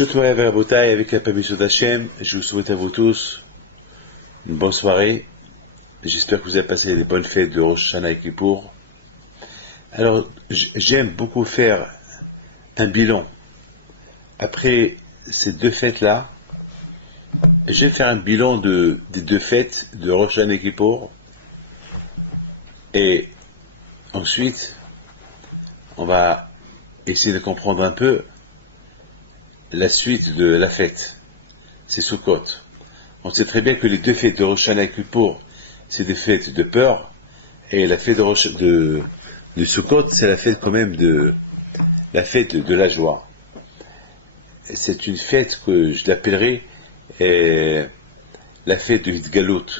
Chutmaya Verbotaï, avec la permission d'Hachem, je vous souhaite à vous tous une bonne soirée. J'espère que vous avez passé des bonnes fêtes de Rosh Hashanah et Kippour. Alors, j'aime beaucoup faire un bilan. Après ces deux fêtes-là, je vais faire un bilan des deux fêtes de Rosh Hashanah et Kippour. Et ensuite, on va essayer de comprendre un peu la suite de la fête. C'est Sukkot. On sait très bien que les deux fêtes de Rosh Hashanah et Kippour, c'est des fêtes de peur, et la fête de Sukkot, c'est la fête quand même la fête de la joie. C'est une fête que je l'appellerai la fête de Hitgalut.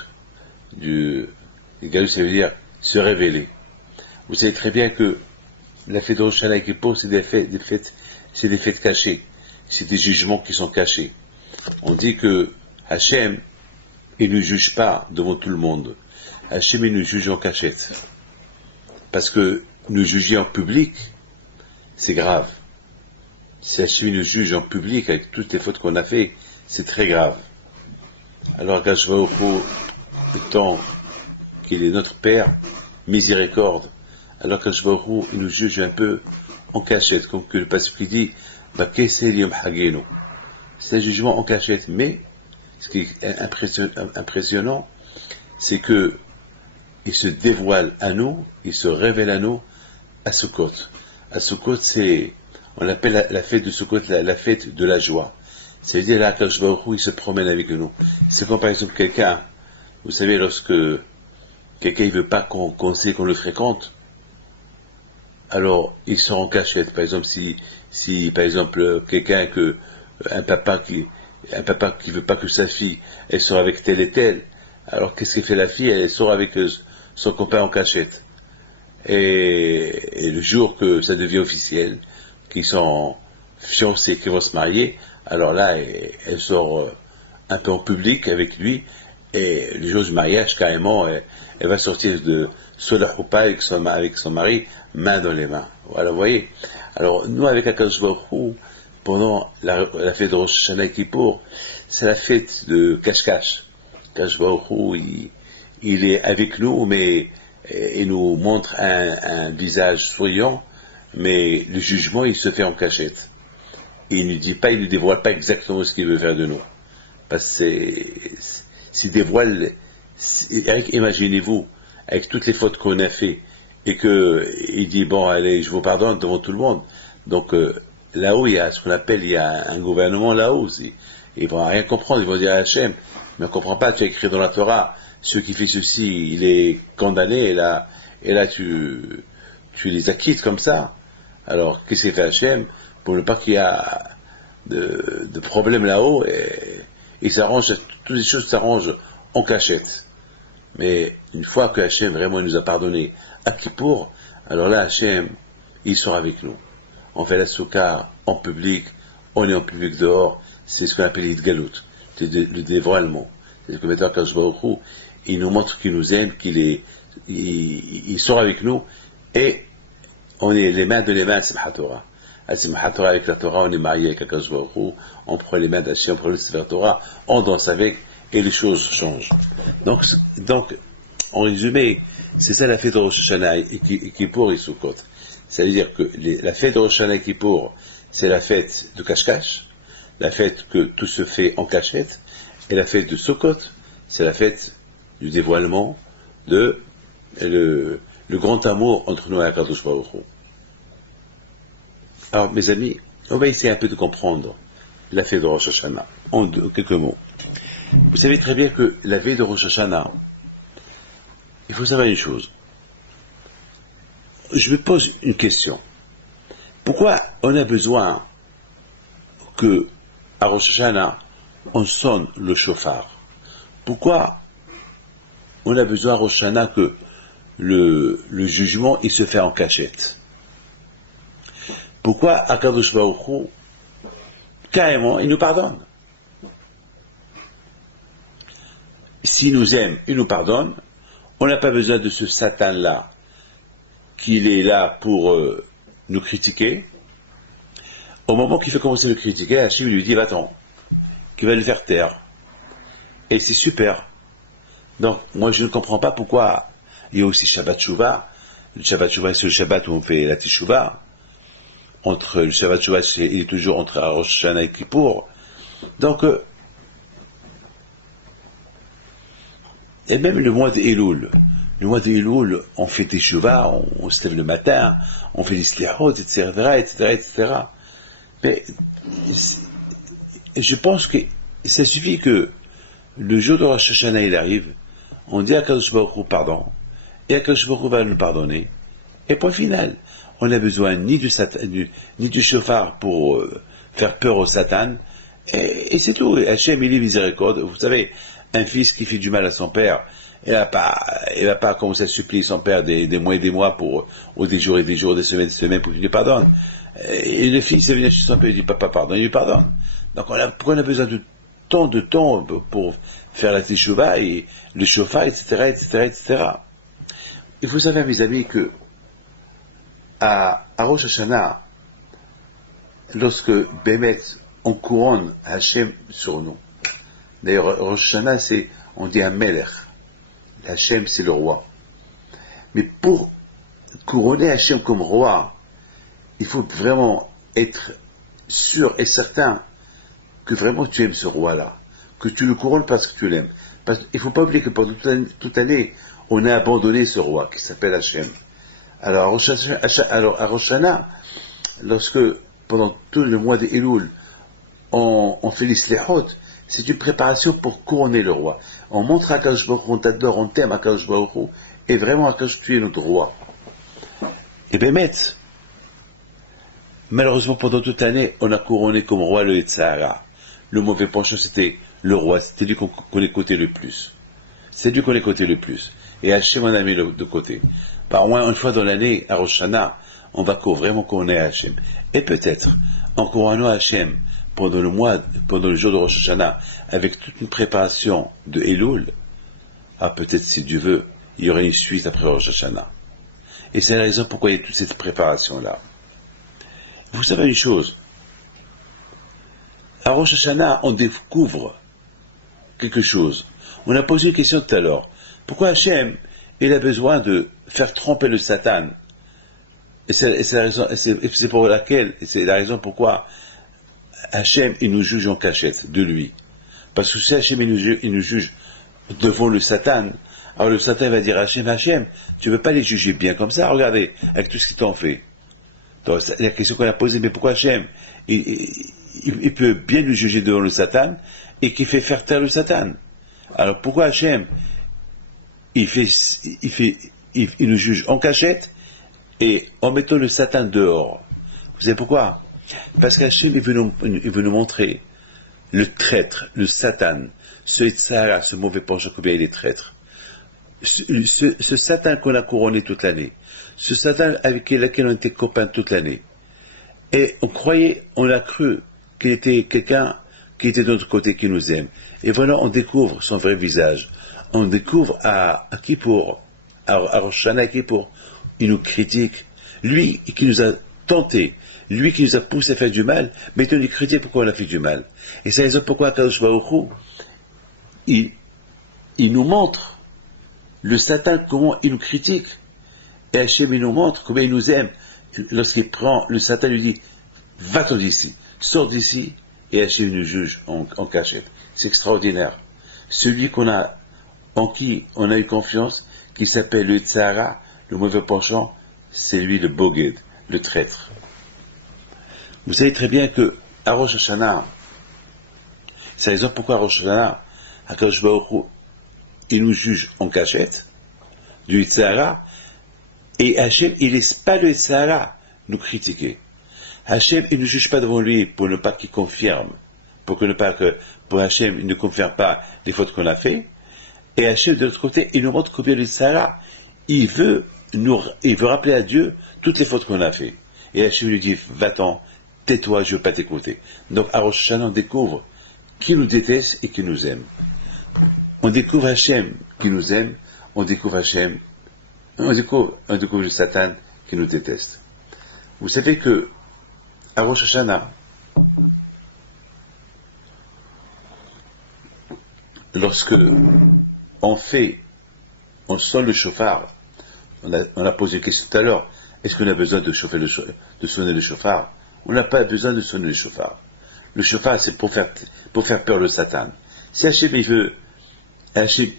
Hitgalut, ça veut dire se révéler. Vous savez très bien que la fête de Rosh Hashanah et Kippour, c'est des fêtes cachées. C'est des jugements qui sont cachés. On dit que Hachem, il ne juge pas devant tout le monde. Hachem, il nous juge en cachette. Parce que nous juger en public, c'est grave. Si Hachem nous juge en public avec toutes les fautes qu'on a fait, c'est très grave. Alors, Gashvaohu, étant qu'il est notre Père, miséricorde, alors Gashvaohu, il nous juge un peu en cachette, comme que le passage qui dit, c'est un jugement en cachette, mais ce qui est impressionnant, c'est que il se dévoile à nous, il se révèle à nous à Sukkot. À Sukkot, on appelle la fête de Sukkot la fête de la joie. C'est-à-dire là, qu'Akadosh Baruch Hu, il se promène avec nous. C'est comme par exemple quelqu'un, vous savez, lorsque quelqu'un ne veut pas qu'on sait qu'on le fréquente, alors il sort en cachette. Par exemple, si par exemple un papa qui veut pas que sa fille elle sort avec tel et tel, alors qu'est-ce qu'elle fait la fille? Elle sort avec son copain en cachette. Et le jour que ça devient officiel, qu'ils sont fiancés, qu'ils vont se marier, alors là elle sort un peu en public avec lui, et le jour du mariage carrément elle va sortir de Solah Choupa avec son mari, main dans les mains. Voilà, vous voyez. Alors, nous, avec Akadosh Baruch Hu, pendant la fête de Rosh Hashanah et Kippour, c'est la fête de cache-cache. Akadosh Baruch Hu, il est avec nous, mais il nous montre un visage souriant, mais le jugement, il se fait en cachette. Il ne dit pas, il ne dévoile pas exactement ce qu'il veut faire de nous. Parce que s'il dévoile, imaginez-vous, avec toutes les fautes qu'on a fait, et il dit, bon, allez, je vous pardonne devant tout le monde. Donc, là-haut, il y a ce qu'on appelle, il y a un gouvernement là-haut aussi. Ils vont rien comprendre, ils vont dire à Hachem, mais on ne comprend pas, tu as écrit dans la Torah, ceux qui fait ceci, il est condamné, et là tu les acquittes comme ça. Alors, qu'est-ce qu'il fait Hachem? Pour ne pas qu'il y a de problème là-haut, et il s'arrange, toutes les choses s'arrangent en cachette. Mais une fois que Hachem vraiment nous a pardonné à Kippour, alors là Hachem, il sera avec nous. On fait la soukha en public, on est en public dehors, c'est ce qu'on appelle l'Hitgalut, c'est le dévoilement. C'est ce que maintenant Akadosh Baruch Hu, il nous montre qu'il nous aime, il sera avec nous, et on est les mains de les mains à Simchat Torah. À Simchat Torah, avec la Torah, on est marié avec Akadosh Baruch Hu, on prend les mains d'Hachem, on prend le Sefer Torah, on danse avec, et les choses changent. Donc en résumé, c'est ça la fête de Rosh Hashanah et Kippour et Sukkot. C'est-à-dire que la fête de Rosh Hashanah et Kippour, c'est la fête de cache-cache, la fête que tout se fait en cachette, et la fête de Sukkot, c'est la fête du dévoilement de le grand amour entre nous et Akadosh Baruch Hu. Alors, mes amis, on va essayer un peu de comprendre la fête de Rosh Hashanah, en quelques mots. Vous savez très bien que la veille de Rosh Hashanah, il faut savoir une chose. Je me pose une question. Pourquoi on a besoin que, à Rosh Hashanah, on sonne le chauffard? Pourquoi on a besoin à Rosh Hashanah que le jugement, il se fait en cachette? Pourquoi Akadosh Baruch Hu, carrément, il nous pardonne? S'il nous aime, il nous pardonne. On n'a pas besoin de ce Satan-là, qu'il est là pour nous critiquer. au moment qu'il fait commencer à le critiquer, Hachem lui dit va-t'en, qu'il va le faire taire. Et c'est super. Donc, moi je ne comprends pas pourquoi il y a aussi Shabbat Shuvah. Le Shabbat Shuvah, c'est le Shabbat où on fait la Teshuvah. Entre le Shabbat Shuvah, il est toujours entre Rosh Hashanah et Kippour. Donc, et même le mois d'Elul. Le mois d'Elul, on fait Teshuvah, on se lève le matin, on fait les Sliachot, etc., etc., etc. Mais je pense que ça suffit que le jour de Rosh Hashanah il arrive, on dit à Kadosh Baruch Hu pardon, et à Kadosh Baruch Hu va nous pardonner, et point final. On n'a besoin ni du chauffard pour faire peur au Satan, et c'est tout. Hachem, il est miséricorde. Vous savez, un fils qui fait du mal à son père, il va pas commencer à supplier son père des mois et des mois ou des jours et des jours, des semaines pour qu'il lui pardonne. Et le fils, il vient chez son père, il dit papa pardonne, il lui pardonne. Donc pourquoi on a besoin de temps pour faire la teshuvah et le chauffard, etc., etc., etc. Il faut savoir, mes amis, que à Rosh Hashanah, lorsque Bémet, on couronne Hachem sur nous. D'ailleurs, Rosh Hashanah, on dit un Melech. Hachem, c'est le roi. Mais pour couronner Hachem comme roi, il faut vraiment être sûr et certain que vraiment tu aimes ce roi-là, que tu le couronnes parce que tu l'aimes. Il ne faut pas oublier que pendant toute l'année, on a abandonné ce roi qui s'appelle Hachem. Alors à Rosh Hashanah, lorsque pendant tout le mois d'Elul, on fait les Sliachot, c'est une préparation pour couronner le roi. On montre à Akadosh Baruch Hu, on t'adore, on t'aime Akadosh Baruch Hu, et vraiment Akadosh, tu es notre roi. Et Bémet, malheureusement pendant toute l'année, on a couronné comme roi le Yetzirah. Le mauvais penchant, c'était le roi, c'était lui qu'on écoutait le plus. C'est lui qu'on écoutait le plus. Et Hachem en a mis de côté. Par au moins une fois dans l'année, à Rosh Hashanah, on va vraiment couronner Hachem. Et peut-être, en couronnant Hachem, pendant le jour de Rosh Hashanah, avec toute une préparation de Elul, peut-être si Dieu veut, il y aurait une suite après Rosh Hashanah. Et c'est la raison pourquoi il y a toute cette préparation-là. Vous savez une chose, à Rosh Hashanah, on découvre quelque chose. On a posé une question tout à l'heure. Pourquoi Hachem, il a besoin de faire tromper le Satan? Et c'est la raison, c'est pour laquelle, c'est la raison pourquoi Hachem, il nous juge en cachette de lui. Parce que si Hachem, il nous juge devant le Satan, alors le Satan va dire à Hachem, tu ne veux pas les juger bien comme ça, regardez, avec tout ce qu'ils t'ont fait. Donc, la question qu'on a posée, mais pourquoi Hachem, il peut bien nous juger devant le Satan, et qu'il fait faire taire le Satan? Alors pourquoi Hachem, il nous juge en cachette, et en mettant le Satan dehors? Vous savez pourquoi? Parce qu'Hachem, il veut nous montrer le traître, le Satan, ce Yetzirah, ce mauvais penchant, combien il est traître. Ce Satan qu'on a couronné toute l'année, ce Satan avec lequel on était copains toute l'année. Et on a cru qu'il était quelqu'un qui était de notre côté, qui nous aime. Et voilà, on découvre son vrai visage. On découvre à Kippour, à Rosh Hashanah Kippour, il nous critique. Lui qui nous a tentés, lui qui nous a poussé à faire du mal, mais il nous critique pourquoi on a fait du mal. Et c'est la raison pourquoi Kadosh Baruch Hu, il nous montre le Satan, comment il nous critique. Et Hachem, il nous montre combien il nous aime. Lorsqu'il prend, le Satan lui dit, va-t'en d'ici, sors d'ici, et Hachem nous juge en cachette. C'est extraordinaire. Celui en qui on a eu confiance, qui s'appelle le Yetzirah, le mauvais penchant, c'est lui le Boged, le traître. Vous savez très bien que à Rosh Hashanah, c'est la raison pourquoi à Rosh Hashanah, Akadosh Baruch Hu, il nous juge en cachette, du Yetzirah, et Hachem, il ne laisse pas le Yetzirah nous critiquer. Hachem, il ne juge pas devant lui pour ne pas qu'il confirme, pour Hachem, il ne confirme pas les fautes qu'on a fait, et Hachem, de l'autre côté, il nous montre combien le Yetzirah, il veut rappeler à Dieu toutes les fautes qu'on a fait. Et Hachem lui dit, va-t'en, tais-toi, je ne veux pas t'écouter. Donc à Rosh Hashanah, on découvre qui nous déteste et qui nous aime. On découvre Hachem qui nous aime, on découvre le Satan qui nous déteste. Vous savez que à Rosh Hashanah, lorsque on sonne le chauffard, on a posé une question tout à l'heure, est-ce qu'on a besoin de sonner le chauffard? On n'a pas besoin de sonner le chauffard. Le chauffard, c'est pour faire peur le Satan. Si Hachem, il veut, Hachem,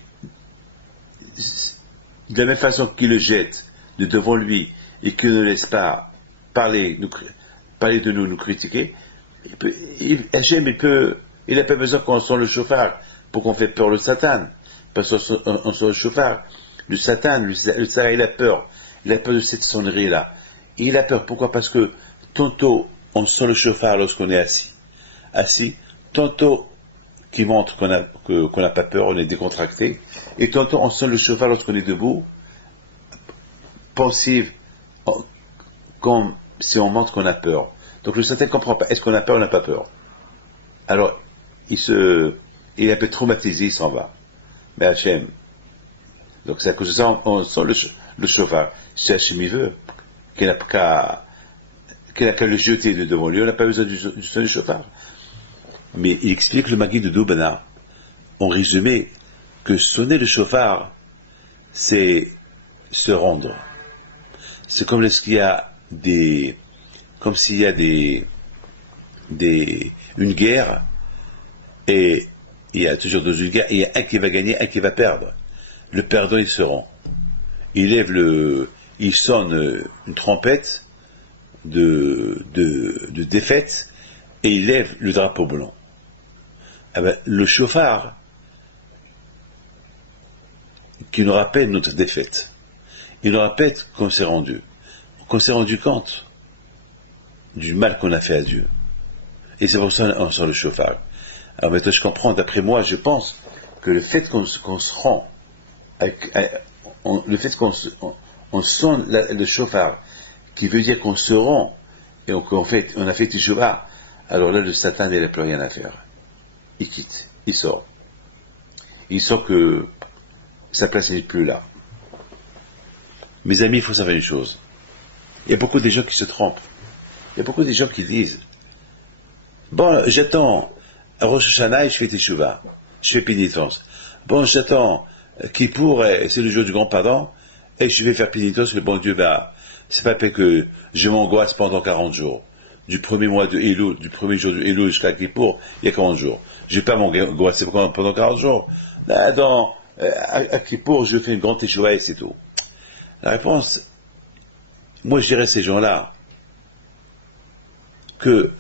de la même façon qu'il le jette de devant lui et qu'il ne laisse pas parler de nous critiquer, Hachem, il n'a pas besoin qu'on sonne le chauffard pour qu'on fait peur le Satan. Parce qu'on sonne le chauffard. Le Satan, il a peur. Il a peur de cette sonnerie-là. Il a peur. Pourquoi? Parce que tantôt, on sonne le chauffard lorsqu'on est assis. Tantôt, qui montre qu'on n'a pas peur, on est décontracté. Et tantôt, on sonne le chauffard lorsqu'on est debout, pensif, comme si on montre qu'on a peur. Donc le Satan ne comprend pas. Est-ce qu'on a peur ou on n'a pas peur? Alors, il est un peu traumatisé, il s'en va. Mais Hachem, donc c'est à cause de ça, on sent le chauffard. Si Hachem il veut, qu'il n'a qu'à le jeter de devant lui, on n'a pas besoin du chauffard. Mais il explique le Maguide de Doubana, en résumé, que sonner le chauffard, c'est se rendre. C'est comme s'il y a une guerre, et il y a toujours dans une guerre, il y a un qui va gagner, un qui va perdre. Le perdant, il se rend. Il sonne une trompette de défaite, et il lève le drapeau blanc. Ah ben, le chauffard, qui nous rappelle notre défaite. Il nous rappelle qu'on s'est rendu compte du mal qu'on a fait à Dieu. Et c'est pour ça qu'on sent le chauffard. Alors maintenant je comprends, d'après moi, je pense que le fait qu'on se rend, le fait qu'on sonne le chauffard, qui veut dire qu'on se rend, et on a fait Teshuvah, alors là le Satan il n'a plus rien à faire. Il quitte, il sort. Il sent que sa place n'est plus là. Mes amis, il faut savoir une chose. Il y a beaucoup de gens qui se trompent. Il y a beaucoup de gens qui disent, bon, j'attends Rosh Hashanah et je fais Teshuvah, je fais pénitence. Bon, j'attends Kippour, c'est le jour du grand pardon, et je vais faire pénitence, le bon Dieu, c'est pas fait que je m'angoisse pendant 40 jours. Du premier mois de Elul, du premier jour de Elul jusqu'à Kippour, il y a 40 jours. Je vais pas m'angoisser pendant 40 jours. Là, à Kippour, je fais une grande Teshuvah et c'est tout. La réponse, moi je dirais à ces gens-là, que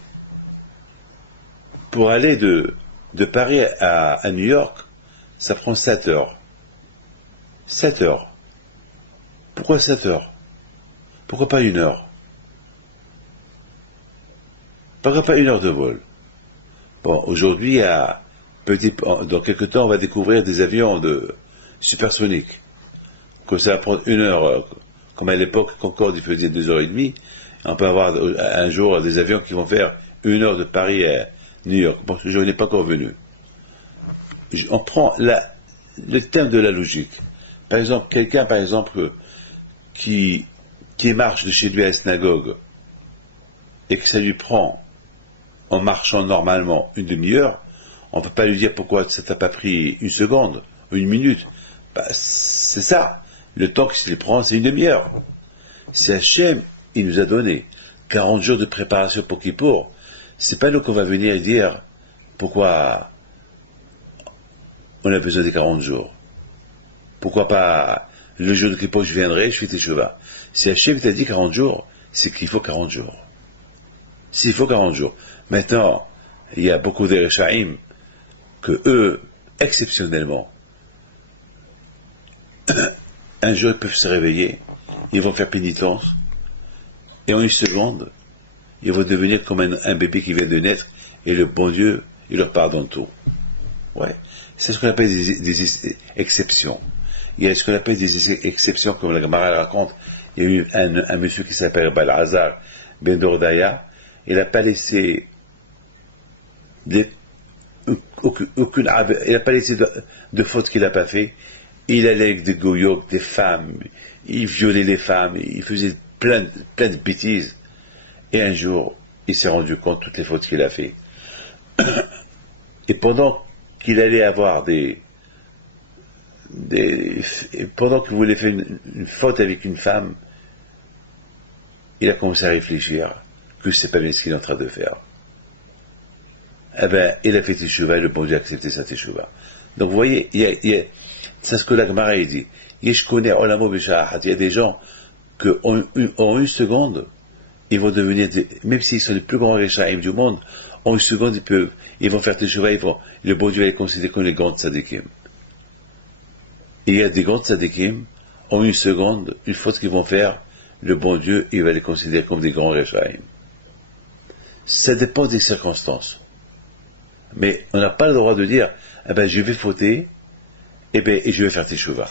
pour aller de Paris à New York, ça prend 7 heures. 7 heures. Pourquoi 7 heures? Pourquoi pas 1 heure? Pourquoi pas 1 heure de vol? Bon, aujourd'hui, dans quelques temps, on va découvrir des avions supersoniques. Que ça va prendre 1 heure, comme à l'époque, Concorde, il faisait 2h30. On peut avoir un jour des avions qui vont faire 1 heure de Paris à New York. Bon, je n'ai pas encore venu. On prend le thème de la logique. Par exemple, quelqu'un, qui marche de chez lui à la synagogue, et que ça lui prend, en marchant normalement, 1/2 heure, on ne peut pas lui dire pourquoi ça t'a pas pris 1 seconde, ou 1 minute. C'est ça. Le temps qu'il prend, c'est 1/2 heure. C'est Hachem, il nous a donné 40 jours de préparation pour Kippour. C'est pas nous qu'on va venir dire pourquoi on a besoin des 40 jours. Pourquoi pas le jour de Kippour je viendrai, je fais Teshuvah. Si Hachem t'a dit 40 jours, c'est qu'il faut 40 jours. S'il faut 40 jours. Maintenant, il y a beaucoup de Rechaim que eux, exceptionnellement, un jour ils peuvent se réveiller, ils vont faire pénitence, et en 1 seconde, ils vont devenir comme un bébé qui vient de naître, et le bon Dieu, il leur pardonne tout. Ouais. C'est ce qu'on appelle des exceptions. Il y a ce qu'on appelle des exceptions, comme la Gemara raconte. Il y a eu un monsieur qui s'appelle Balazar Ben Dordaya. Il n'a pas laissé il n'a pas laissé de faute qu'il n'a pas fait. Il allait avec des goyoks, des femmes, il violait les femmes, il faisait plein de bêtises. Et un jour, il s'est rendu compte de toutes les fautes qu'il a fait. Et pendant qu'il allait avoir pendant qu'il voulait faire une faute avec une femme, il a commencé à réfléchir que c'est pas bien ce qu'il est en train de faire. Eh ben, il a fait teshuva et le bon Dieu a accepté sa teshuva. Donc vous voyez, c'est ce que la Gemara dit. Il y a des gens qu'en une seconde, ils vont devenir, même s'ils sont les plus grands Réchaïm du monde, en une seconde, ils vont faire teshuva, le bon Dieu va les considérer comme les grands tzadikim. Et il y a des grands tzadikim, en une seconde, une faute qu'ils vont faire, le bon Dieu, il va les considérer comme des grands Réchaïm. Ça dépend des circonstances. Mais on n'a pas le droit de dire, eh ben, je vais fauter, et je vais faire teshuva.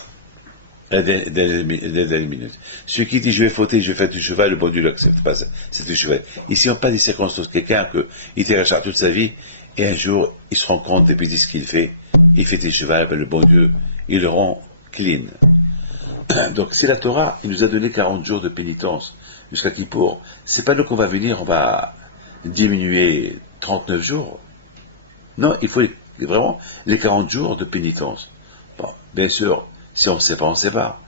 Dans les minutes. Celui qui dit, je vais fauter, je vais faire teshuva, le bon Dieu l'accepte pas, c'est teshuva. Ici, on parle des circonstances. Quelqu'un qui était rachat toute sa vie, et un jour, il se rend compte des bêtises qu'il fait, il fait teshuva, le bon Dieu, il le rend clean. Donc, si la Torah, il nous a donné 40 jours de pénitence, jusqu'à Kippour, c'est pas nous qu'on va venir, on va diminuer 39 jours. Non, il faut vraiment les 40 jours de pénitence. Bon, bien sûr, si on ne sait pas, on ne sait pas.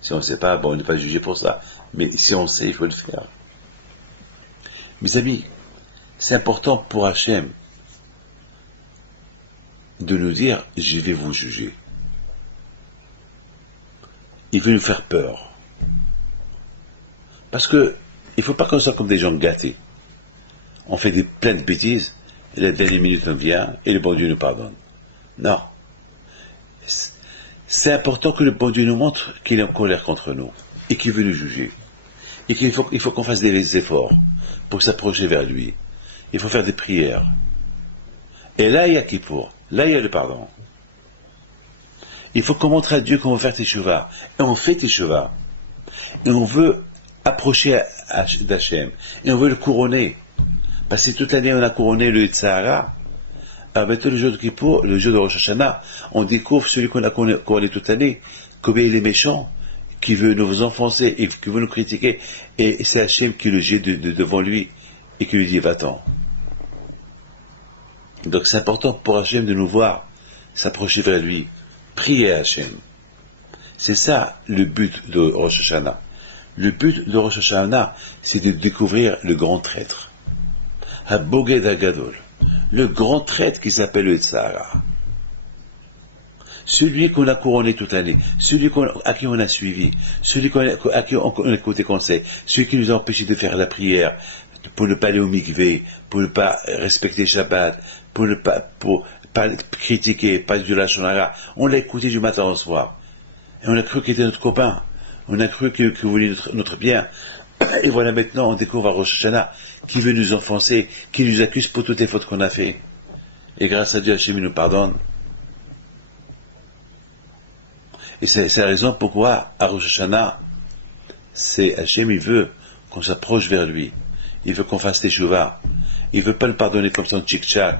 Si on ne sait pas, bon, on n'est pas jugé pour ça. Mais si on sait, il faut le faire. Mes amis, c'est important pour Hachem de nous dire, je vais vous juger. Il veut nous faire peur. Parce que, il ne faut pas qu'on soit comme des gens gâtés. On fait plein de bêtises, et la dernière minute on vient, et le bon Dieu nous pardonne. Non. C'est important que le bon Dieu nous montre qu'il est en colère contre nous, et qu'il veut nous juger. Et qu'il faut qu'on fasse des efforts pour s'approcher vers lui. Il faut faire des prières. Et là, il y a Kippour. Là, il y a le pardon. Il faut qu'on montre à Dieu qu'on veut faire teshuva. Et on fait teshuva. Et on veut approcher d'Hachem. Et on veut le couronner. Parce que toute l'année, on a couronné le Yitzhara. Alors maintenant, le jour de Kippour, le jour de Rosh Hashanah, on découvre celui qu'on a couronné toute l'année, combien il est méchant, qui veut nous enfoncer et qui veut nous critiquer. Et c'est Hachem qui le jette devant lui et qui lui dit, va-t'en. Donc c'est important pour Hachem de nous voir s'approcher vers lui. Prier à Hachem. C'est ça le but de Rosh Hashanah. Le but de Rosh Hashanah, c'est de découvrir le grand traître. Haboged Agadol. Le grand traître qui s'appelle le Yitzhara. Celui qu'on a couronné toute l'année, celui à qui on a suivi, celui à qui on a écouté conseil, celui qui nous a empêché de faire la prière, pour ne pas aller au mikvé, pour ne pas respecter Shabbat, pour ne pas critiquer, pas de la shonara. On l'a écouté du matin au soir. Et on a cru qu'il était notre copain. On a cru qu'il voulait notre bien. Et voilà maintenant, on découvre à Rosh Hashanah qui veut nous enfoncer, qui nous accuse pour toutes les fautes qu'on a fait. Et grâce à Dieu, Hachem nous pardonne. Et c'est la raison pourquoi, à Rosh Hashanah, Hachem, il veut qu'on s'approche vers lui. Il veut qu'on fasse teshuva. Il veut pas le pardonner comme son tchik-tchak.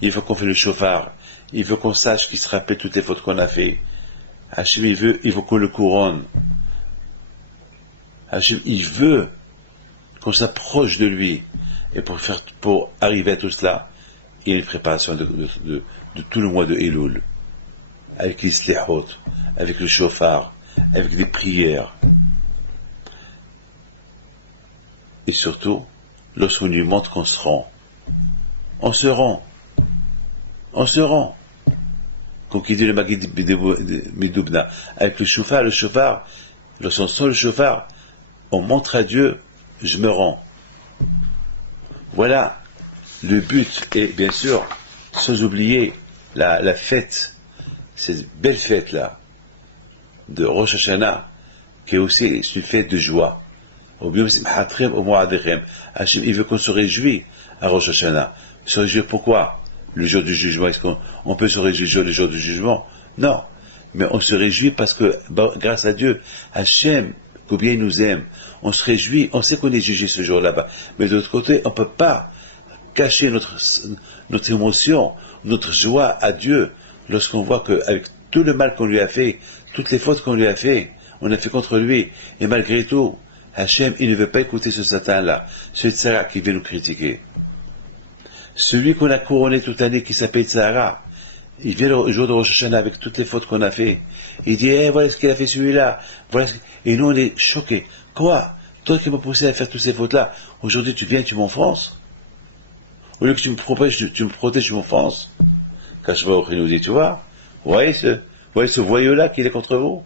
Il veut qu'on fasse le chauffard. Il veut qu'on sache qu'il se rappelle toutes les fautes qu'on a fait. Hachem, il veut qu'on le couronne. Hachem, il veut qu'on s'approche de lui. Et pour arriver à tout cela, il y a une préparation de tout le mois de Elul. Avec les slihot, avec le chauffard, avec des prières. Et surtout, lorsqu'on lui montre qu'on se rend. On se rend. On se rend. Comme qui dit le Maguid Midoubna. Avec le chauffard, lorsqu'on sent le chauffard, on montre à Dieu, je me rends. Voilà le but. Et bien sûr, sans oublier la fête, cette belle fête-là, de Rosh Hashanah, qui est aussi une fête de joie. Hachem, il veut qu'on se réjouisse à Rosh Hashanah. Se réjouir pourquoi? Le jour du jugement, est-ce qu'on peut se réjouir le jour du jugement? Non. Mais on se réjouit parce que, grâce à Dieu, Hachem, combien il nous aime, on se réjouit, on sait qu'on est jugé ce jour-là-bas. Mais de l'autre côté, on ne peut pas cacher notre émotion, notre joie à Dieu, lorsqu'on voit qu'avec tout le mal qu'on lui a fait, toutes les fautes qu'on lui a fait, on a fait contre lui, et malgré tout, Hachem, il ne veut pas écouter ce Satan-là, ce Tzara qui vient nous critiquer. Celui qu'on a couronné toute l'année, qui s'appelle Tzara, il vient le jour de Rosh Hashanah avec toutes les fautes qu'on a fait. Il dit, voilà ce qu'il a fait celui-là. Et nous, on est choqués. Quoi? Toi qui m'as poussé à faire toutes ces fautes-là, aujourd'hui tu viens, tu m'enfonces? Au lieu que tu me protèges, tu m'enfonces? Kashba il nous dit, tu vois? Vous voyez ce voyou-là qui est contre vous?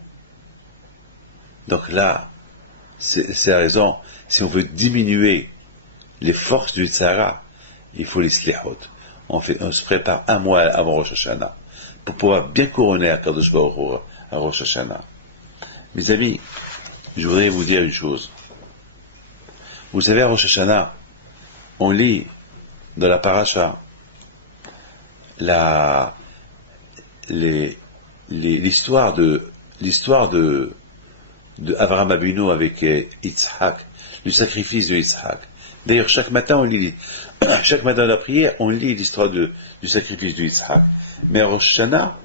Donc là, c'est la raison, si on veut diminuer les forces du Tzara, il faut les slihot. On se prépare un mois avant Rosh Hashanah pour pouvoir bien couronner à Kadosh Baruch Hu à Rosh Hashanah. Mes amis, je voudrais vous dire une chose. Vous savez, à Rosh Hashanah, on lit dans la paracha l'histoire de Abraham Avinu avec Yitzhak, le sacrifice de Yitzhak. D'ailleurs, chaque matin dans la prière, on lit l'histoire du sacrifice de Yitzhak. Mais à Rosh Hashanah,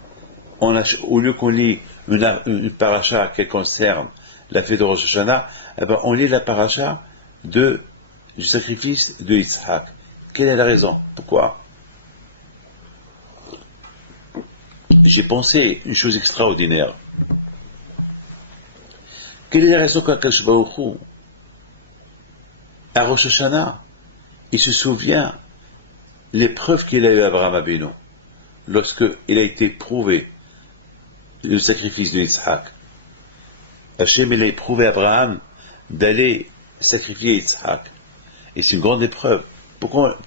au lieu qu'on lit une paracha qui concerne la fête de Rosh Hashanah, on lit la paracha du sacrifice de Yitzhak. Quelle est la raison? Pourquoi? J'ai pensé une chose extraordinaire. Quelle est la raison qu'Akadosh Baruch Hu, à Rosh Hashanah, il se souvient l'épreuve qu'il a eu à Abraham Avinu, lorsqu'il a été prouvé le sacrifice de Yitzhak. Hachem, il a éprouvé à Abraham d'aller sacrifier Yitzhak. Et c'est une grande épreuve. Pourquoi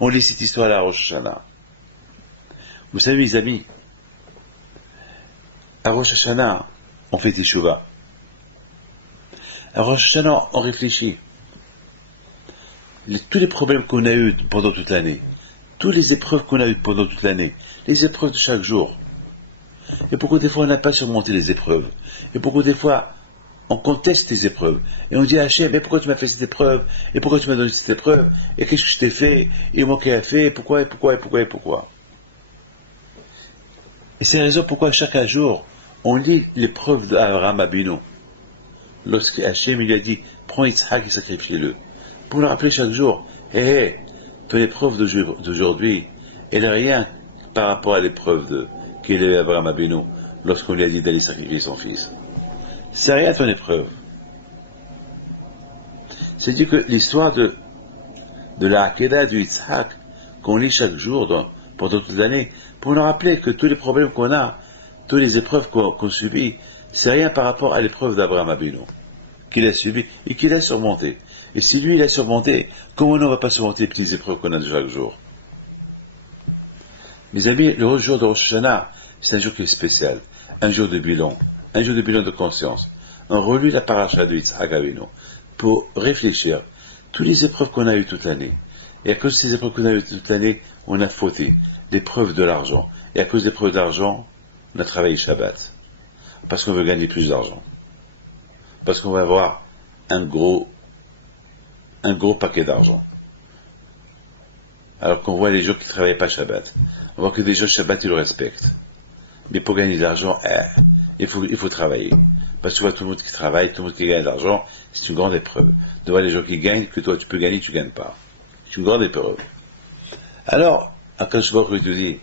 on lit cette histoire-là à Rosh Hashanah? Vous savez, mes amis, à Rosh Hashanah, on fait teshuva. À Rosh Hashanah, on réfléchit. Tous les problèmes qu'on a eus pendant toute l'année, toutes les épreuves qu'on a eues pendant toute l'année, les épreuves de chaque jour. Et pourquoi des fois on n'a pas surmonté les épreuves? Et pourquoi des fois on conteste les épreuves? Et on dit à Hachem, mais pourquoi tu m'as fait cette épreuve? Et pourquoi tu m'as donné cette épreuve? Et qu'est-ce que je t'ai fait? Et moi qui ai fait? Et pourquoi? Et c'est la raison pourquoi chaque jour, on lit l'épreuve d'Abraham Avinu. Lorsque Hachem lui a dit, prends Yitzhak et sacrifie-le. Pour le rappeler chaque jour, ton épreuve d'aujourd'hui, elle n'est rien par rapport à l'épreuve qu'il a eu Abraham Avinu lorsqu'on lui a dit d'aller sacrifier son fils. C'est rien ton épreuve. C'est-à-dire que l'histoire de la Hakeda du Yitzhak, qu'on lit chaque jour pendant toute l'année, pour nous rappeler que tous les problèmes qu'on a, toutes les épreuves qu'on subit, c'est rien par rapport à l'épreuve d'Abraham Avinu, qu'il a subi et qu'il a surmonté. Et si lui, il a surmonté, comment nous, on ne va pas surmonter les petites épreuves qu'on a de chaque jour? Mes amis, le jour de Rosh Hashanah, c'est un jour qui est spécial, un jour de bilan de conscience. On relit la paracha de Yitzhak Avinu pour réfléchir toutes les épreuves qu'on a eues toute l'année. Et à cause de ces épreuves qu'on a eues toute l'année, on a fauté. L'épreuve de l'argent. Et à cause des épreuves d'argent, on a travaillé Shabbat. Parce qu'on veut gagner plus d'argent. Parce qu'on va avoir un gros paquet d'argent. Alors qu'on voit les gens qui ne travaillent pas Shabbat. On voit que des gens Shabbat, ils le respectent. Mais pour gagner de l'argent, il faut travailler. Parce que tu vois tout le monde qui travaille, tout le monde qui gagne de l'argent, c'est une grande épreuve. De voir les gens qui gagnent, que toi tu peux gagner, tu ne gagnes pas. C'est une grande épreuve. Alors, Akadosh Baruch Hu te dit,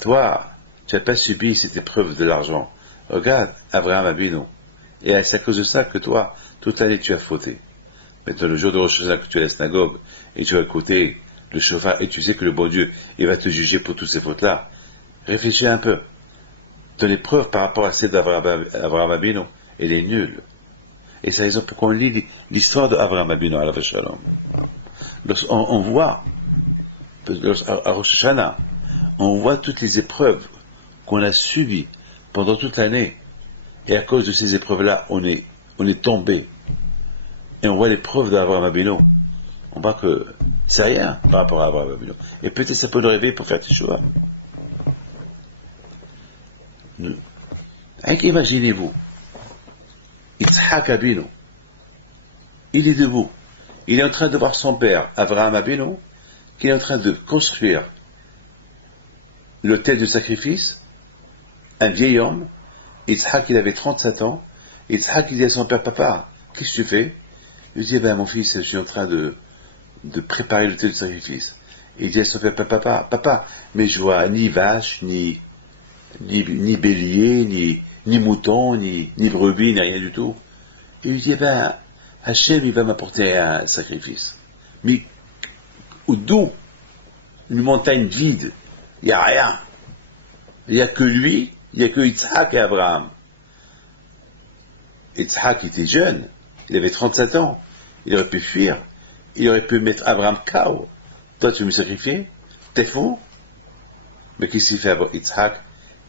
toi, tu n'as pas subi cette épreuve de l'argent. Regarde Abraham Avinu. Et c'est à cause de ça que toi, toute l'année, tu as fauté. Maintenant, le jour de Rosh Hashanah que tu es à la synagogue, et tu vas écouter le shofar, et tu sais que le bon Dieu, il va te juger pour toutes ces fautes-là. Réfléchis un peu. Ton épreuve par rapport à celle d'Abraham Avinu, elle est nulle. Et c'est la raison pourquoi on lit l'histoire d'Abraham Avinu à la Shalom. On voit, à Rosh Hashanah, on voit toutes les épreuves qu'on a subies pendant toute l'année. Et à cause de ces épreuves-là, on est tombé. Et on voit l'épreuve d'Abraham Avinu. On voit que c'est rien par rapport à Abraham Avinu. Et peut-être ça peut nous réveiller pour faire teshuva. Imaginez-vous, Yitzhak Avinu, il est debout. Il est en train de voir son père, Abraham Avinu, qui est en train de construire l'autel de sacrifice. Un vieil homme, Yitzhak, il avait 37 ans, Yitzhak, il dit à son père, papa, qu'est-ce que tu fais? Il dit, ben, mon fils, je suis en train de préparer l'autel de sacrifice. Il dit à son père, papa, mais je vois ni vache, ni bélier, ni mouton, ni brebis, ni rien du tout. Et il lui dit, ben, Hachem, il va m'apporter un sacrifice. Mais d'où? Une montagne vide. Il n'y a rien. Il n'y a que lui, il n'y a que Yitzhak et Abraham. Yitzhak était jeune, il avait 37 ans. Il aurait pu fuir. Il aurait pu mettre Abraham KO. Toi, tu veux me sacrifier? T'es fou? Mais qu'est-ce qu'il fait Yitzhak?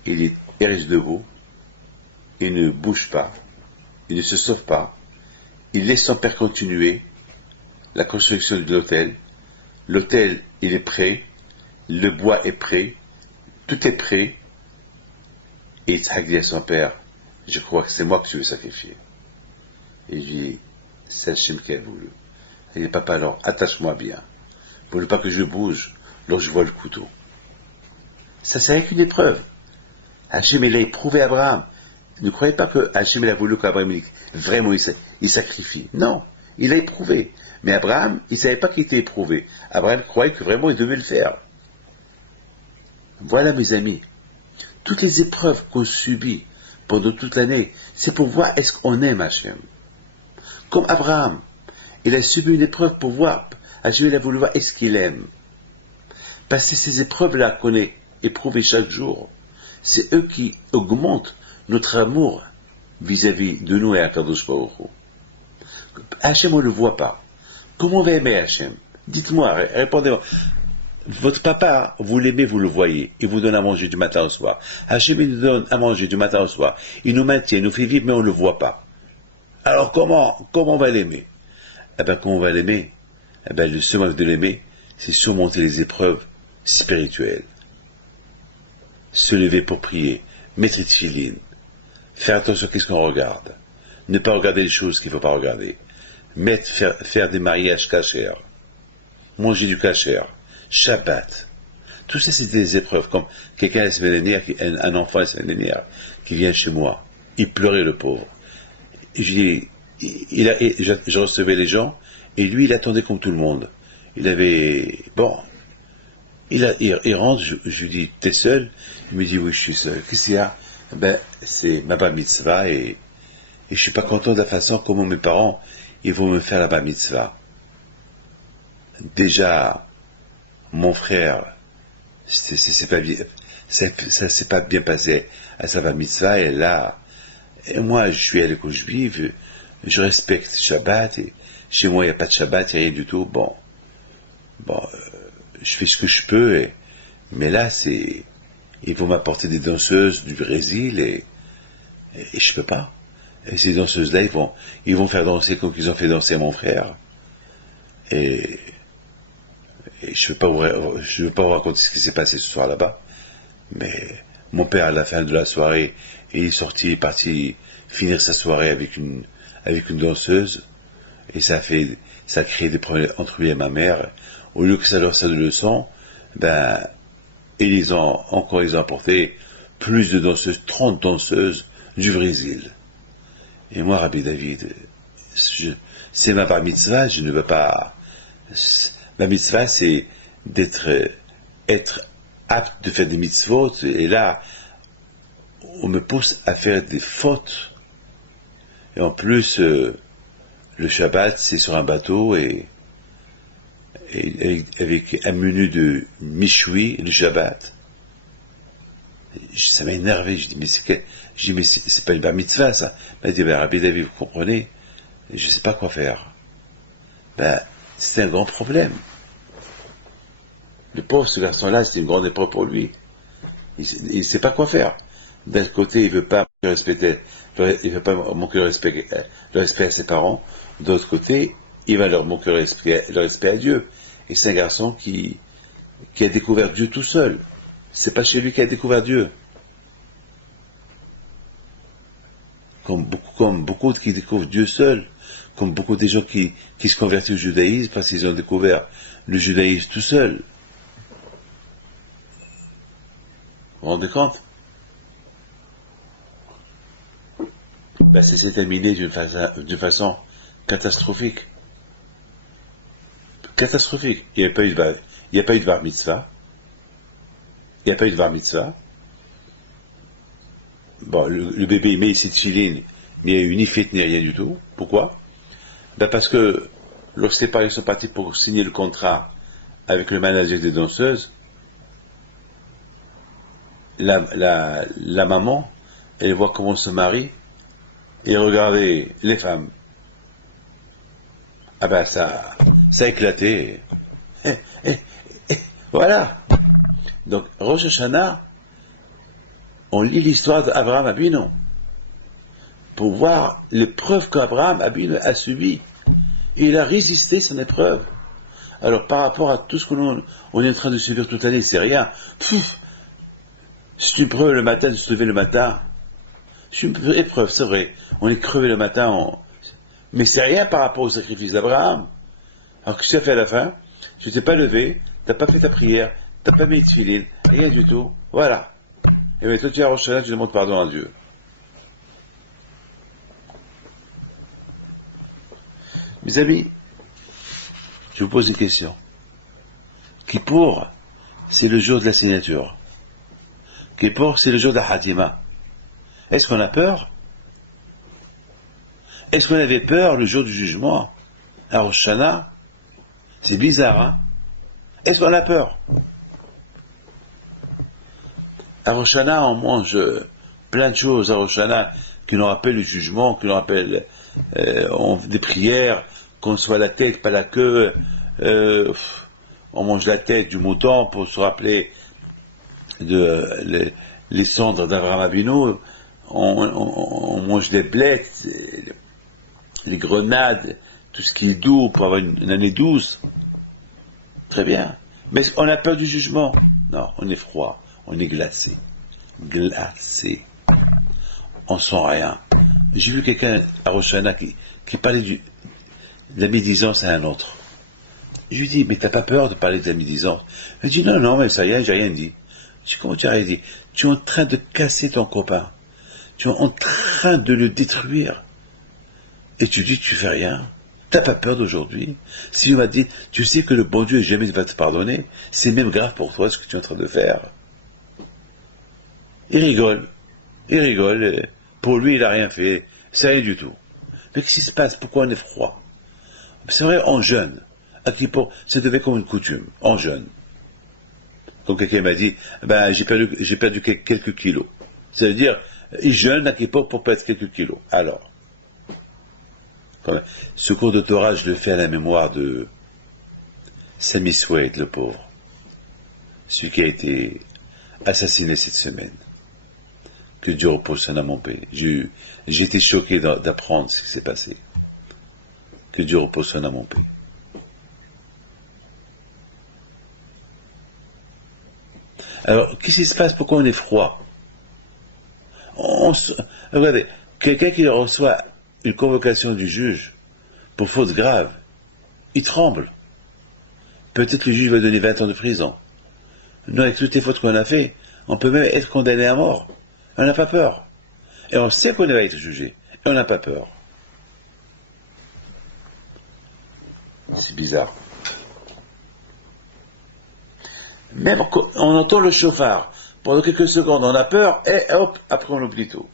Il reste debout. Il ne bouge pas. Il ne se sauve pas. Il laisse son père continuer la construction de l'autel. L'autel, il est prêt. Le bois est prêt. Tout est prêt. Et Yitzhak dit à son père, je crois que c'est moi que tu veux sacrifier. Et il dit, c'est Hachem qui a voulu. Il dit, papa, alors attache-moi bien. Pour ne pas que je bouge lorsque je vois le couteau. Ça, c'est avec une épreuve. Hachem, il a éprouvé Abraham. Ne croyez pas que Hachem, il a voulu qu'Abraham, vraiment, il sacrifie. Non, il a éprouvé. Mais Abraham, il ne savait pas qu'il était éprouvé. Abraham croyait que vraiment, il devait le faire. Voilà, mes amis. Toutes les épreuves qu'on subit pendant toute l'année, c'est pour voir est-ce qu'on aime Hachem. Comme Abraham, il a subi une épreuve pour voir, Hachem, il a voulu voir est-ce qu'il aime. Parce que ces épreuves-là qu'on est éprouvées chaque jour, c'est eux qui augmentent notre amour vis-à-vis de nous et à Kadosh Baruch Hu. Hachem, on ne le voit pas. Comment on va aimer Hachem? Dites-moi, répondez-moi. Votre papa, vous l'aimez, vous le voyez. Il vous donne à manger du matin au soir. Hachem, il nous donne à manger du matin au soir. Il nous maintient, il nous fait vivre, mais on ne le voit pas. Alors comment on va l'aimer? Eh bien, comment on va l'aimer? Eh bien, le seul moyen de l'aimer, c'est surmonter les épreuves spirituelles. Se lever pour prier, mettre les tefilines, faire attention à ce qu'on regarde, ne pas regarder les choses qu'il ne faut pas regarder, faire des mariages cachers, manger du cacher, Shabbat. Tout ça, c'est des épreuves. Comme quelqu'un la semaine dernière, un enfant la semaine dernière, qui vient chez moi, il pleurait le pauvre. Et je recevais les gens, et lui, il attendait comme tout le monde. Il avait, bon, il rentre, je lui dis, t'es seul? Il me dit, oui, je suis seul. Qu'est-ce qu'il y a? Ben, c'est ma bar mitzvah, et je suis pas content de la façon comment mes parents, ils vont me faire la bar mitzvah. Déjà, mon frère, c'est pas bien, ça s'est pas bien passé à sa bar mitzvah, et là, et moi, je suis à l'école juive, je respecte Shabbat, et chez moi, il n'y a pas de Shabbat, il n'y a rien du tout. Bon, je fais ce que je peux, mais là, ils vont m'apporter des danseuses du Brésil, et je peux pas. Et ces danseuses-là, ils vont faire danser comme ils ont fait danser mon frère. Et je veux pas vous raconter ce qui s'est passé ce soir là-bas, mais mon père, à la fin de la soirée, il est parti finir sa soirée avec une danseuse, et ça a créé des problèmes entre lui et ma mère. Au lieu que ça leur serve de leçon, ben, ils ont apporté plus de danseuses, 30 danseuses du Brésil. Et moi, Rabbi David, c'est ma bar mitzvah, je ne veux pas. Ma mitzvah, c'est être apte de faire des mitzvot, et là, on me pousse à faire des fautes. Et en plus, le Shabbat, c'est sur un bateau, et avec un menu de michoui, le Shabbat. Ça m'a énervé, je dis, mais c'est pas une bar mitzvah, ça. Il m'a dit, ben, Rabbi David, vous comprenez, je sais pas quoi faire. Ben, c'est un grand problème. Le pauvre, ce garçon-là, c'est une grande épreuve pour lui. Il ne sait pas quoi faire. D'un côté, il veut pas manquer le respect à ses parents. D'autre côté, il va leur manquer le respect à Dieu. Et c'est un garçon qui a découvert Dieu tout seul. C'est pas chez lui qu'il a découvert Dieu. Comme beaucoup qui découvrent Dieu seul. Comme beaucoup des gens qui se convertissent au judaïsme parce qu'ils ont découvert le judaïsme tout seul. Vous vous rendez compte? ben, ça s'est terminé d'une façon catastrophique. Catastrophique. Il n'y a pas eu de bar mitzvah. Il n'y a pas eu de bar mitzvah. Bon, le bébé, il met ici de filine, mais il n'y a eu ni fête ni rien du tout. Pourquoi? Ben parce que lorsque les parents sont partis pour signer le contrat avec le manager des danseuses, la maman, elle voit comment on se marie, et regardez les femmes. Ah ben ça a éclaté. Eh, eh, voilà. Donc, Rosh Hashanah, on lit l'histoire d'Abraham Abinu pour voir l'épreuve qu'Abraham Abinu a subie. Et il a résisté son épreuve. Alors, par rapport à tout ce qu'on est en train de subir toute l'année, c'est rien. C'est une épreuve le matin, de se lever le matin. C'est une épreuve, c'est vrai. On est crevé le matin, mais c'est rien par rapport au sacrifice d'Abraham. Alors, qu'est-ce que tu as fait à la fin? Tu t'es pas levé, t'as pas fait ta prière, t'as pas mis de filine, rien du tout. Voilà. Et bien, toi, tu es à Rosh Hashanah, tu demandes pardon à Dieu. Mes amis, je vous pose une question. Kippour, c'est le jour de la signature. Kippour, c'est le jour de la Hatima. Est-ce qu'on a peur? Est-ce qu'on avait peur le jour du jugement à Rosh Hashanah? C'est bizarre, hein? Est-ce qu'on a peur? À Rosh Hashanah, on mange plein de choses à Rosh Hashanah qui nous rappellent le jugement, qui nous rappellent des prières, qu'on soit la tête, pas la queue. On mange la tête du mouton pour se rappeler les cendres d'Abraham Avinu. On mange les blettes, les grenades, tout ce qui est doux pour avoir une année douce. Très bien. Mais on a peur du jugement. Non, on est froid, on est glacé. Glacé. On sent rien. J'ai vu quelqu'un à Rosh Hashanah qui parlait de la médisance à un autre. Je lui dis, mais t'as pas peur de parler de la médisance? Il dit, non, mais ça y est, j'ai rien dit. Je dis, comment tu as rien dit? Tu es en train de casser ton copain. Tu es en train de le détruire. Et tu dis, tu fais rien. T'as pas peur d'aujourd'hui? Si on m'a dit, tu sais que le bon Dieu jamais ne va te pardonner, c'est même grave pour toi ce que tu es en train de faire. Il rigole. Pour lui, il n'a rien fait. C'est rien du tout. Mais qu'est-ce qui se passe? Pourquoi on est froid? C'est vrai, on jeûne. À Kippour, ça devait comme une coutume. On jeûne. Comme quelqu'un m'a dit, ben, j'ai perdu quelques kilos. Ça veut dire, il jeûne à Kippour pour perdre quelques kilos. Alors, ce cours de Torah, je le fais à la mémoire de Sami Swade, le pauvre. Celui qui a été assassiné cette semaine. Que Dieu repose son âme en paix. J'ai été choqué d'apprendre ce qui s'est passé. Que Dieu repose son âme en paix. Alors, qu'est-ce qui se passe? Pourquoi on est froid? Regardez, quelqu'un qui reçoit une convocation du juge pour faute grave, il tremble. Peut-être que le juge va donner 20 ans de prison. Nous, avec toutes les fautes qu'on a fait, on peut même être condamné à mort. On n'a pas peur. Et on sait qu'on va être jugé. Et on n'a pas peur. C'est bizarre. Même quand on entend le chauffard, pendant quelques secondes on a peur, et hop, après on oublie tout.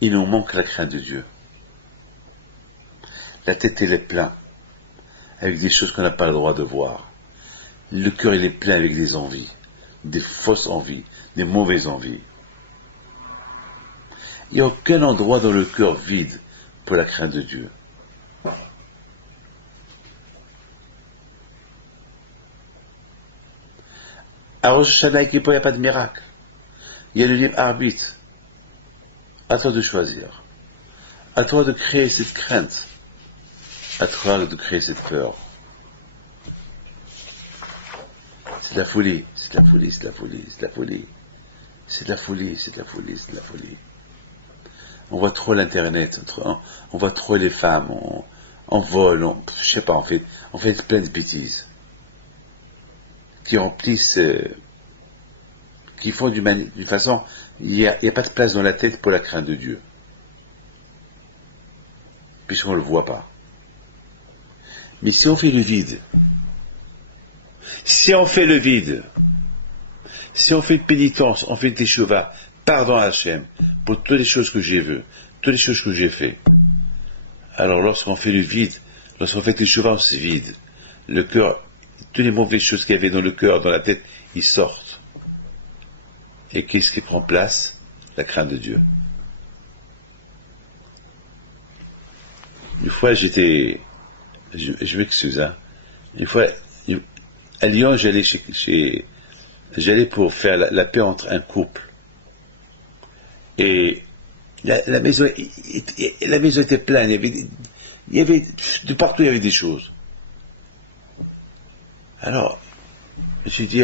Il nous manque la crainte de Dieu. La tête elle est pleine, avec des choses qu'on n'a pas le droit de voir. Le cœur il est plein avec des envies, des fausses envies, des mauvaises envies. Il n'y a aucun endroit dans le cœur vide pour la crainte de Dieu. À Rosh Hashanah et Kippour, il n'y a pas de miracle. Il y a le libre arbitre. À toi de choisir. À toi de créer cette crainte. À toi de créer cette peur. C'est de la folie, c'est de la folie, c'est de la folie, c'est de la folie. C'est de la folie, c'est de la folie, c'est de la folie. On voit trop l'internet, on voit trop les femmes, on vole, je sais pas, on fait plein de bêtises. Qui remplissent, qui font d'une façon Il n'y a pas de place dans la tête pour la crainte de Dieu, puisqu'on ne le voit pas. Mais si on fait le vide, si on fait le vide, si on fait une pénitence, on fait une teshuva, pardon à Hachem, pour toutes les choses que j'ai vues, toutes les choses que j'ai fait, alors lorsqu'on fait le vide, lorsqu'on fait teshuva, on se vide. Le cœur, toutes les mauvaises choses qu'il y avait dans le cœur, dans la tête, ils sortent. Et qu'est-ce qui prend place? La crainte de Dieu. Une fois, je m'excuse, hein. Une fois, à Lyon, j'allais pour faire la paix entre un couple. Et la maison était pleine. De partout, il y avait des choses. Alors, j'ai dit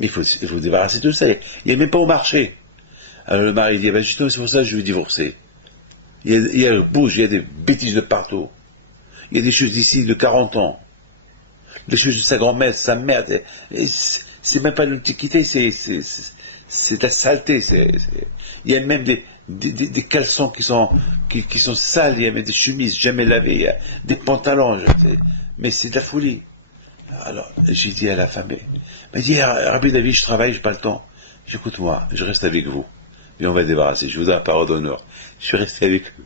mais il faut débarrasser de tout ça. Il n'y a même pas au marché. Alors le mari dit, justement, c'est pour ça que je veux divorcer. Il y a bouge, il y a des bêtises de partout. Il y a des choses d'ici de 40 ans. Des choses de sa grand-mère, sa mère. C'est même pas l'antiquité, c'est de la saleté. Il y a même des caleçons qui sont sales, il y a même des chemises jamais lavées, il y a des pantalons, mais c'est de la folie. Alors, j'ai dit à la femme, elle m'a dit, Rabbi David, je travaille, j'ai pas le temps. Écoute-moi, je reste avec vous. Et on va débarrasser, je vous donne la parole d'honneur. Je suis resté avec eux.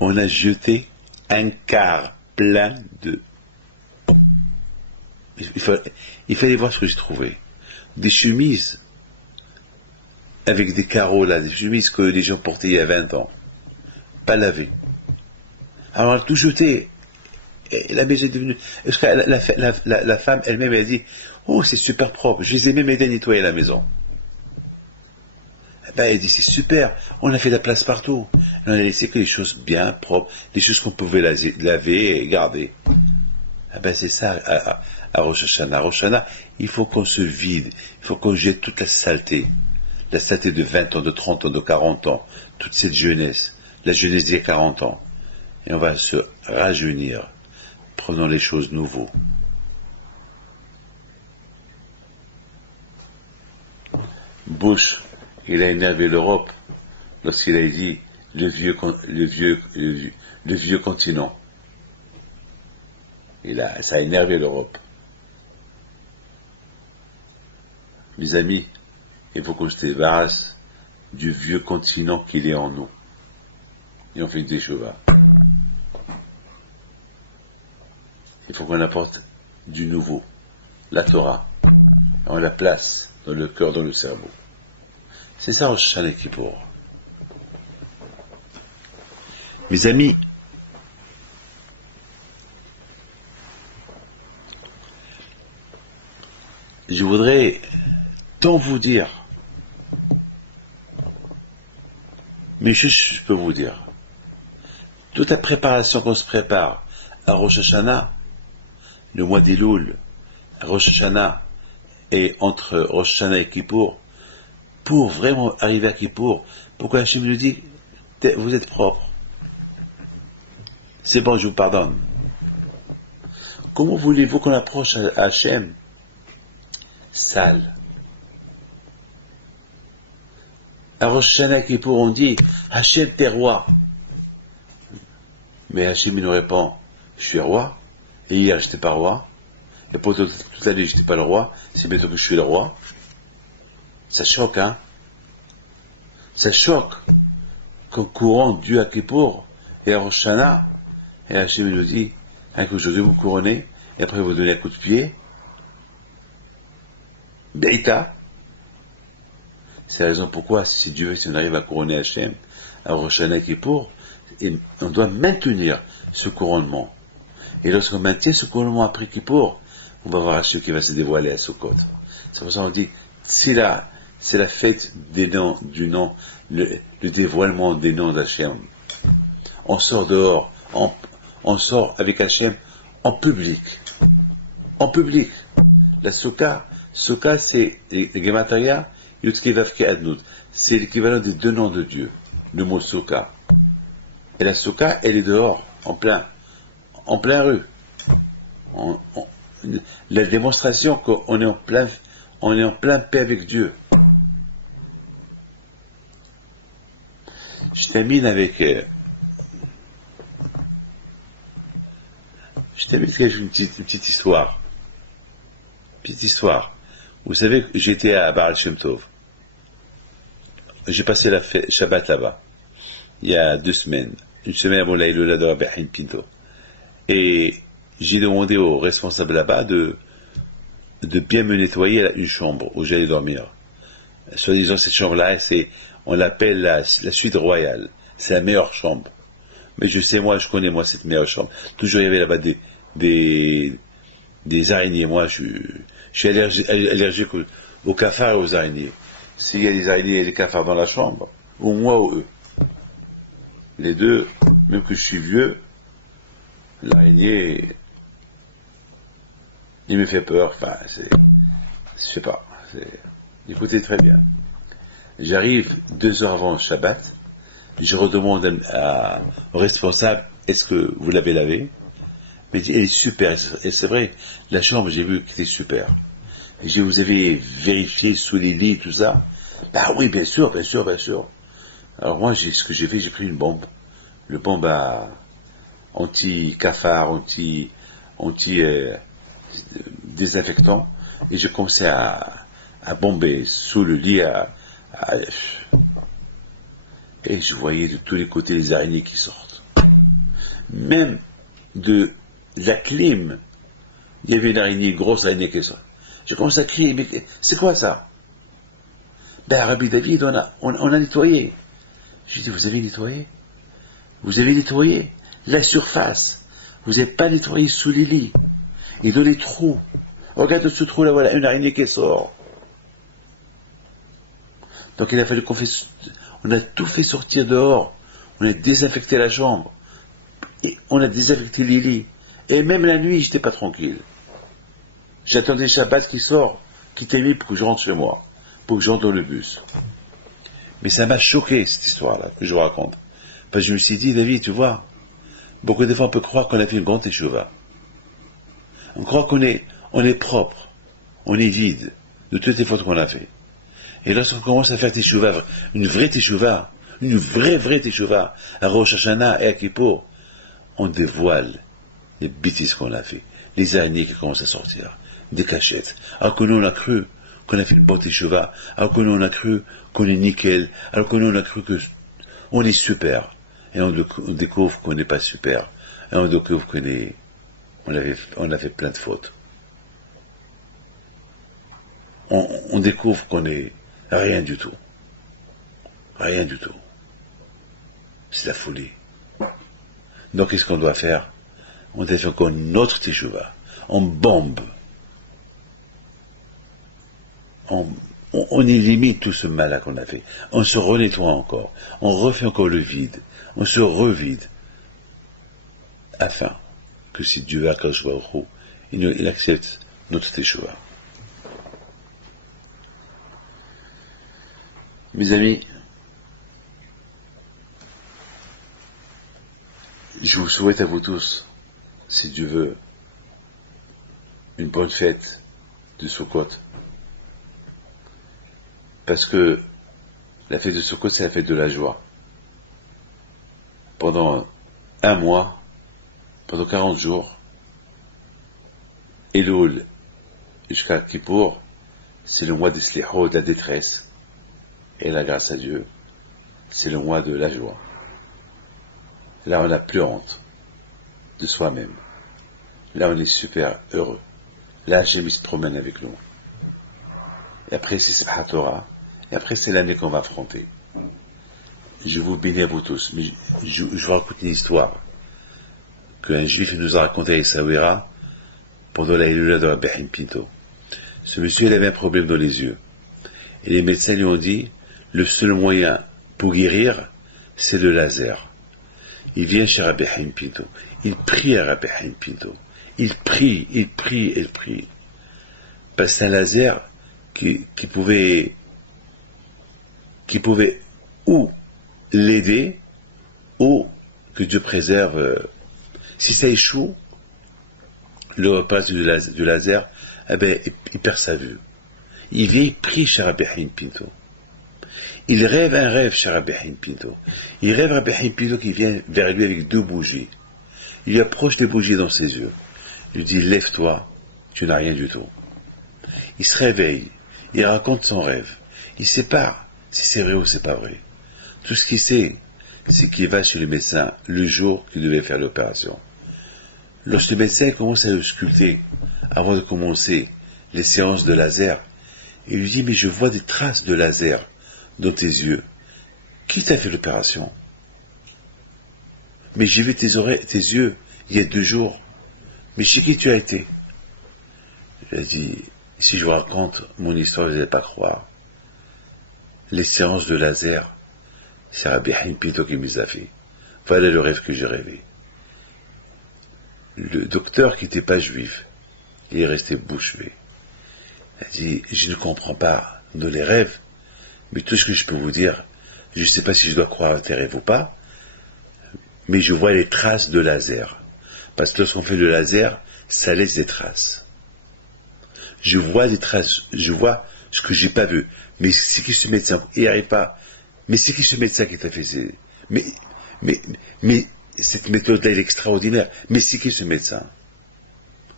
On a jeté un quart plein de... Il fallait voir ce que j'ai trouvé. Des chemises avec des carreaux là, des chemises que les gens portaient il y a 20 ans. Pas lavées. Alors on a tout jeté. Et la maison est devenue... Parce que la femme elle-même elle a dit, oh c'est super propre, je les ai même aidés à nettoyer la maison. Elle dit c'est super, on a fait de la place partout. On a laissé que les choses bien propres, les choses qu'on pouvait laver et garder. C'est ça à Rosh Hashanah. À Rosh Hashanah, il faut qu'on se vide, il faut qu'on jette toute la saleté de 20 ans, de 30 ans, de 40 ans, toute cette jeunesse, la jeunesse d'il y a 40 ans. Et on va se rajeunir, prenons les choses nouveaux. Bush, il a énervé l'Europe lorsqu'il a dit le vieux continent. Ça a énervé l'Europe. Mes amis, il faut qu'on se débarrasse du vieux continent qu'il est en nous. Et on fait des chevaux. Il faut qu'on apporte du nouveau, la Torah. On la place dans le cœur, dans le cerveau. C'est ça Rosh Hashanah Kippour. Mes amis, je voudrais tant vous dire, mais juste je peux vous dire, toute la préparation qu'on se prépare à Rosh Hashanah, le mois d'Elul, à Rosh Hashanah et entre Rosh Hashanah et Kippour, pour vraiment arriver à Kippour, pourquoi Hachem nous dit, vous êtes propre, c'est bon, je vous pardonne. Comment voulez-vous qu'on approche à Hachem sale? À Rosh Hashanah Kippour, on dit, Hachem, t'es roi. Mais Hachem, il nous répond, je suis roi, et hier, je n'étais pas roi, et pour toute l'année, je n'étais pas le roi, c'est bientôt que je suis le roi. Ça choque, hein? Ça choque qu'en courant Dieu à Kippour et à Rosh Hashanah, et Hachem nous dit, que je vais vous couronner, et après vous donner un coup de pied. Beïta. C'est la raison pourquoi, si Dieu veut, si on arrive à couronner Hachem, à Rosh Hashanah Kippour, on doit maintenir ce couronnement. Et lorsqu'on maintient ce couronnement après Kippour, on va voir Hachem qui va se dévoiler à Sukkot. C'est pour ça qu'on dit, c'est la fête des noms, le dévoilement des noms d'Hachem. On sort dehors, on sort avec Hachem en public. En public. La Soukha, c'est les Gematria, Yudke Vavke Adnout. C'est l'équivalent des deux noms de Dieu, le mot Soukha. Et la Soukha, elle est dehors, en plein rue. La démonstration qu'on est en plein paix avec Dieu. Je termine avec, une petite histoire. Petite histoire. Vous savez, j'étais à Baal Shem Tov. J'ai passé la fête Shabbat là-bas, il y a 2 semaines. Une semaine avant l'Aïloula de Rabbi Haïm Pinto. Et j'ai demandé au responsable là-bas de bien me nettoyer une chambre où j'allais dormir. Soi-disant, cette chambre-là, on l'appelle la suite royale. C'est la meilleure chambre. Mais je sais, moi, je connais, moi, cette meilleure chambre. Toujours, il y avait là-bas des araignées. Moi, je suis allergique aux cafards et aux araignées. S'il y a des araignées et des cafards dans la chambre, ou moi ou eux. Les deux, même que je suis vieux, l'araignée, il me fait peur. Enfin, je sais pas. Écoutez très bien. J'arrive 2 heures avant le Shabbat. Je redemande au responsable, est-ce que vous l'avez lavé? Mais il dit, elle est super. Et c'est vrai, la chambre, j'ai vu qu'elle était super. Et je dis, vous avez vérifié sous les lits, tout ça? Bah oui, bien sûr, bien sûr, bien sûr. Alors moi, ce que j'ai fait, j'ai pris une bombe. Le bombe anti-cafard, anti-désinfectant. Et j'ai commencé à bomber sous le lit. Et je voyais de tous les côtés les araignées qui sortent. Même de la clim, il y avait une araignée, une grosse araignée qui sort. J'ai commencé à crier, mais c'est quoi ça? Ben, Rabbi David, on a nettoyé. J'ai dit, vous avez nettoyé? Vous avez nettoyé la surface. Vous n'avez pas nettoyé sous les lits. Et dans les trous. Regarde ce trou là, voilà, une araignée qui sort. Donc il a fallu on a tout fait sortir dehors. On a désinfecté la chambre. Et on a désinfecté les lits. Et même la nuit, j'étais pas tranquille. J'attendais Shabbat qui sort, qui t'aimait pour que je rentre chez moi. Pour que j'entre dans le bus. Mais ça m'a choqué, cette histoire-là, que je vous raconte. Parce que je me suis dit, David, tu vois, beaucoup de fois on peut croire qu'on a fait une grande teshuva. On croit qu'on est propre, on est vide de toutes les fautes qu'on a fait. Et lorsqu'on commence à faire teshuva, une vraie teshuva, à Rosh Hashanah et à Kippour, on dévoile les bêtises qu'on a fait, les araignées qui commencent à sortir, des cachettes. Alors que nous on a cru qu'on a fait une bonne teshuva, alors que nous on a cru qu'on est nickel, alors que nous on a cru qu'on est super. Et on découvre qu'on n'est pas super. Et on découvre on a fait plein de fautes. On découvre qu'on est rien du tout. Rien du tout. C'est la folie. Donc qu'est-ce qu'on doit faire? On doit faire encore une autre teshuva. On bombe. On élimine tout ce mal-là qu'on a fait. On se renettoie encore. On refait encore le vide. On se revide. Afin que si Dieu a Akadosh Baruch Hu, il accepte notre teshuva. Mes amis, je vous souhaite à vous tous, si Dieu veut, une bonne fête de Sukkot. Parce que la fête de Sukkot, c'est la fête de la joie. Pendant 1 mois, pendant 40 jours, Elul jusqu'à Kippour, c'est le mois des Slichot, de la détresse. Et la grâce à Dieu, c'est le mois de la joie. Là, on n'a plus honte de soi-même. Là, on est super heureux. Là, Hachem se promène avec nous. Et après, c'est Simchat Torah. Et après, c'est l'année qu'on va affronter. Je vous bénis à vous tous. Mais je vous raconte une histoire qu'un juif nous a raconté à Essaouira pendant la Hilula de Rabbi Haïm Pinto. Ce monsieur, il avait un problème dans les yeux. Et les médecins lui ont dit, le seul moyen pour guérir, c'est le laser. Il vient chez Rabbi Haïm Pinto. Il prie à Rabbi Haïm Pinto. Il prie. Parce que c'est un laser qui pouvait ou l'aider, ou que Dieu préserve. Si ça échoue, le repas du laser, eh ben, il perd sa vue. Il vient, il prie chez Rabbi Haïm Pinto. Il rêve un rêve chez Rabbi Haim Pinto. Il rêve Rabbi Haim Pinto qui vient vers lui avec 2 bougies. Il lui approche des bougies dans ses yeux. Il lui dit, lève-toi, tu n'as rien du tout. Il se réveille, il raconte son rêve. Il ne sait pas si c'est vrai ou c'est pas vrai. Tout ce qu'il sait, c'est qu'il va chez le médecin le jour qu'il devait faire l'opération. Lorsque le médecin commence à le sculpter, avant de commencer les séances de laser, il lui dit, mais je vois des traces de laser dans tes yeux. Qui t'a fait l'opération? Mais j'ai vu tes yeux il y a 2 jours. Mais chez qui tu as été? Il a dit, si je vous raconte mon histoire, vous n'allez pas croire. Les séances de laser, c'est Rabbi Haim Pinto qui me les a fait. Voilà le rêve que j'ai rêvé. Le docteur qui n'était pas juif, il est resté bouche bée. Il a dit, je ne comprends pas dans les rêves, mais tout ce que je peux vous dire, je ne sais pas si je dois croire à tes rêves ou pas, mais je vois les traces de laser. Parce que lorsqu'on fait le laser, ça laisse des traces. Je vois des traces, je vois ce que j'ai pas vu. Mais c'est qui ce médecin? Il n'y arrive pas. Mais c'est qui ce médecin qui t'a fait ces... Mais cette méthode-là est extraordinaire. Mais c'est qui ce médecin?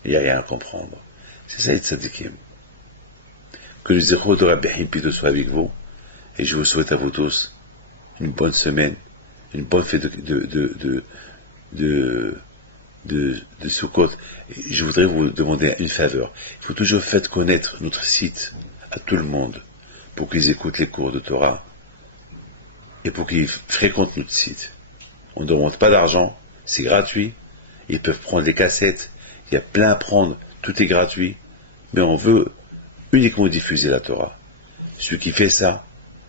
Il n'y a rien à comprendre. C'est ça, les tzadikim. Que le zéro de Rabbi Haim Pinto soit avec vous. Et je vous souhaite à vous tous une bonne semaine, une bonne fête de Sukkot. Et je voudrais vous demander une faveur. Il faut toujours faire connaître notre site à tout le monde pour qu'ils écoutent les cours de Torah et pour qu'ils fréquentent notre site. On ne demande pas d'argent, c'est gratuit. Ils peuvent prendre les cassettes, il y a plein à prendre, tout est gratuit. Mais on veut uniquement diffuser la Torah. Celui qui fait ça,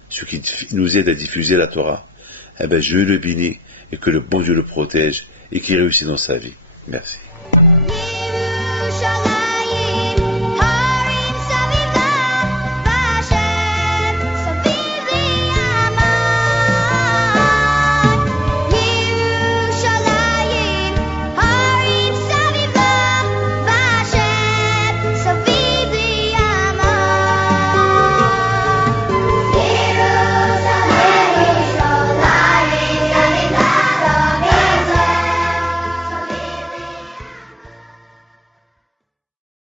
celui qui nous aide à diffuser la Torah, eh ben je le bénis et que le bon Dieu le protège et qu'il réussisse dans sa vie. Merci.